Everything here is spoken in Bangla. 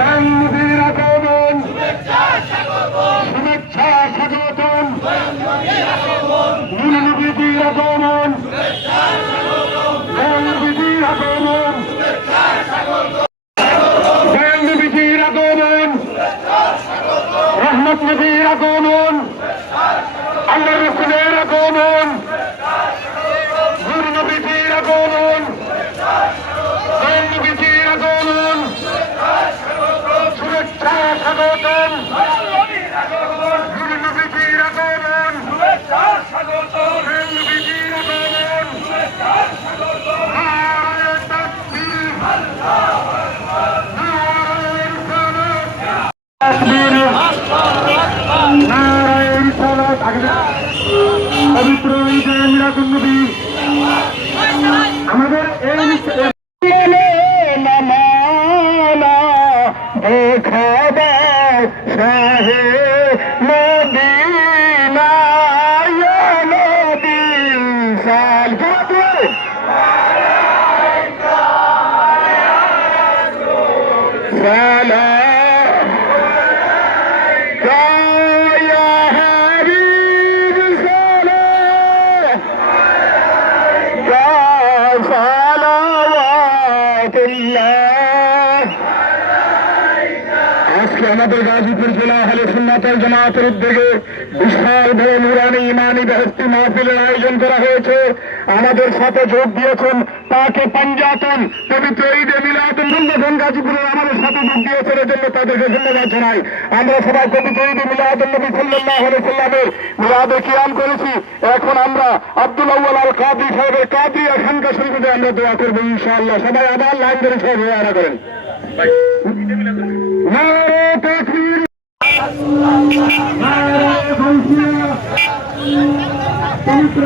গান্ধীর আগমন, শুভেচ্ছা স্বাগতম, নবীজির আগমন, নবীজির আগমন, নবীজির আগমন, রহমত নবীর আগমন, আল্লাহ রসুলের আগমন, গুরু নবীজির আগমন, নবীজির আগমন, শুভেচ্ছা স্বাগতম, গুরু নবীজির আগমন, নবীজির আগমন, নারায়ে তাকবীর, নারায়ে রিসালাত, পবিত্র ঈদে মিলাদুন্নবী আমাদের এই শাহে মদিনা ইয়া নবী সালাম ইয়া হাবিব সালাম ইয়া সালাওয়াতুল্লাহ। আজকে আমাদের গাজীপুর জেলা আহলে সুন্নাত ওয়াল জামাতের উদ্যোগে বিশাল বড় নুরানি ইমানি বেহেশতি মাহফিলের আয়োজন করা হয়েছে। আমাদের সাথে যোগ দিয়েছেন পাকে পাঞ্জাতন পবিত্র ঈদে মিলাদুন সংগঠন গাজীপুরের আমাদের সাথে যোগ দিয়েছেন, এর জন্য তাদেরকে ধন্যবাদ জানাই। আমরা সবাই পবিত্র ঈদে মিলাদুন নবী সাল্লাল্লাহু আলাইহি সাল্লামের মিলাদে কিয়াম করেছি। এখন আমরা আব্দুল আউয়াল আল কাদরি সাহেবের কাদরিয়া খানকা শরীফে আমরা দোয়া করবো ইনশাআল্লাহ। সবাই আবার লাইন ধরে সবাই দোয়া করেন। নারে তাকবীর, নারে গাউসিয়া, পবিত্র